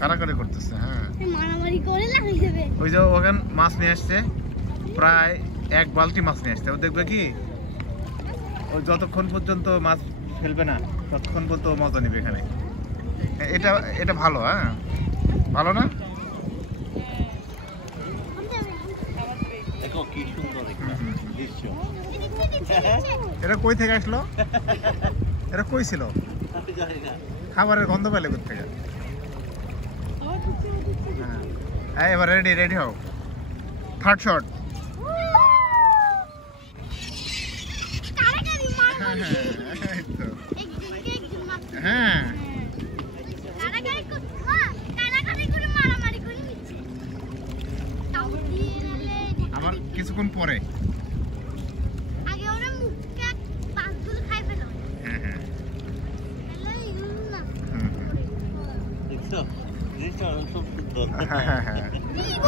কারাকারি করতেছে। হ্যাঁ, ওই যে ওখানে মাছ নিয়ে আসছে, প্রায় 1 বালতি মাছ নিয়ে আসছে। ও দেখবে কি, ওই যতক্ষণ পর্যন্ত মাছ ফেলবে না ততক্ষণ পর্যন্ত মজা নেবে এখানে। এটা ভালো। হ্যাঁ, ভালো না? কি সুন্দর দৃশ্য। এটা কই থেকে আসলো? এটা কই ছিল? খাবারের গন্ধ পেলে কোথা থেকে? হ্যাঁ, এবার রেডি হও। Third shot. হ্যাঁ, আবার কিছুক্ষণ পরে।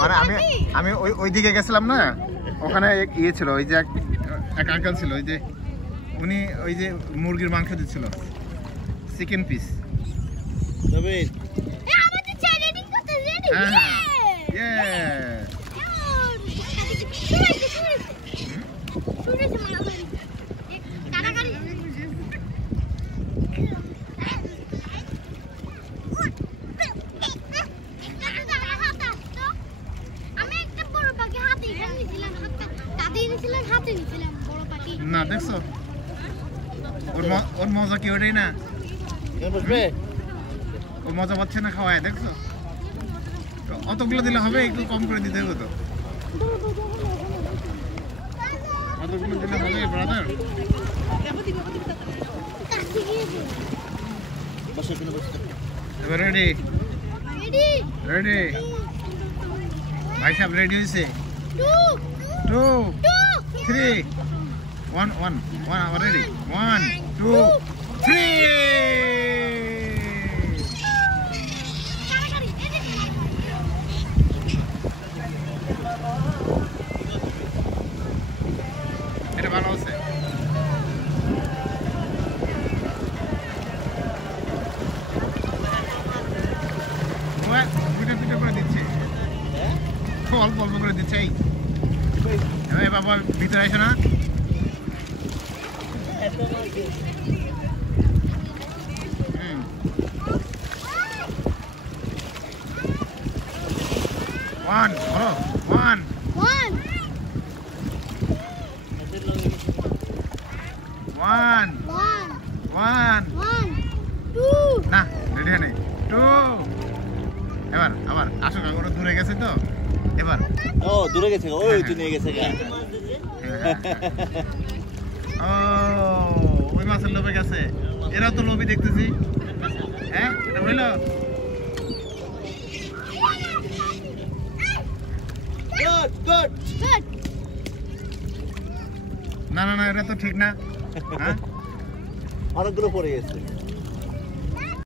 মানে আমি ওই দিকে গেছিলাম না, ওখানে ইয়ে ছিল, ওই যে এক আঙ্কেল ছিল, ওই যে উনি ওই যে মুরগির মাংস দিচ্ছিল, চিকেন পিস। না দেখছো ওর মজা কি ওটাই না? ও মজা পাচ্ছে না খাওয়ায়, দেখছো? অতগুলো দিলে হবে, একটু কম করে দিতে হবে। তো অতগুলো দিলে হবে ব্রাদার। এবার রেডি ভাই সাহেব, রেডি হয়েছে? 2 3 1 1 রেডি 1 2 3। এটা ভালো আছে। পিঠে করে দিচ্ছে, অল্প অল্প করে দিচ্ছে। এই বাবা ভিতরে আসো না। One, bro. One. Two. না, রেডি নেই। 2। এবার আবার আসো, ওরা দূরে গেছে তো। এবার দূরে গেছে, ওই তো নিয়ে গেছে। ওই মাছের লোভে গেছে। এরাও তো লোভী দেখতেছি। হ্যাঁ, এটা হইল। না, এটা তো ঠিক না। হ্যাঁ, অনেকগুলো পড়ে গেছে।